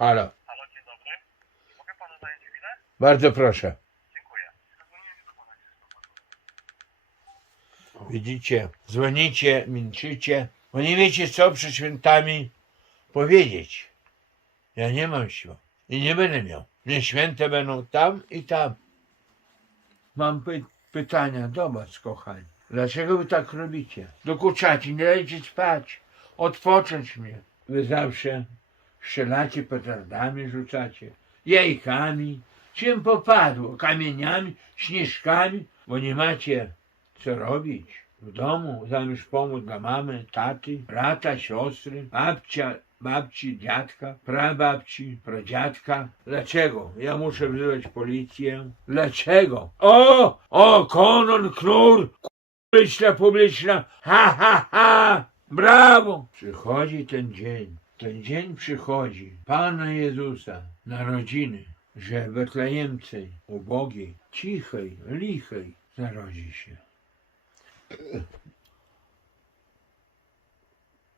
Halo. Halo, dzień dobry. Mogę panu zająć chwilę? Bardzo proszę. Dziękuję. Widzicie, dzwonicie, milczycie, bo nie wiecie co przed świętami powiedzieć. Ja nie mam siły i nie będę miał. Nie święte będą tam i tam. Mam py- pytania do was, kochani. Dlaczego wy tak robicie? Dokuczacie, nie dajcie spać, odpocząć mnie. Wy zawsze strzelacie petardami, rzucacie, jajkami, czym popadło, kamieniami, śnieżkami, bo nie macie co robić w domu, zamiast pomóc dla mamy, taty, brata, siostry, babcia, babci, dziadka, prababci, pradziadka. Dlaczego? Ja muszę wzywać policję. Dlaczego? O! O! Konon, knur! Publiczna, publiczna! Ha, ha, ha! Brawo! Przychodzi ten dzień. Ten dzień przychodzi. Pana Jezusa, narodziny, że w Betlejemce ubogiej, cichej, lichej narodzi się.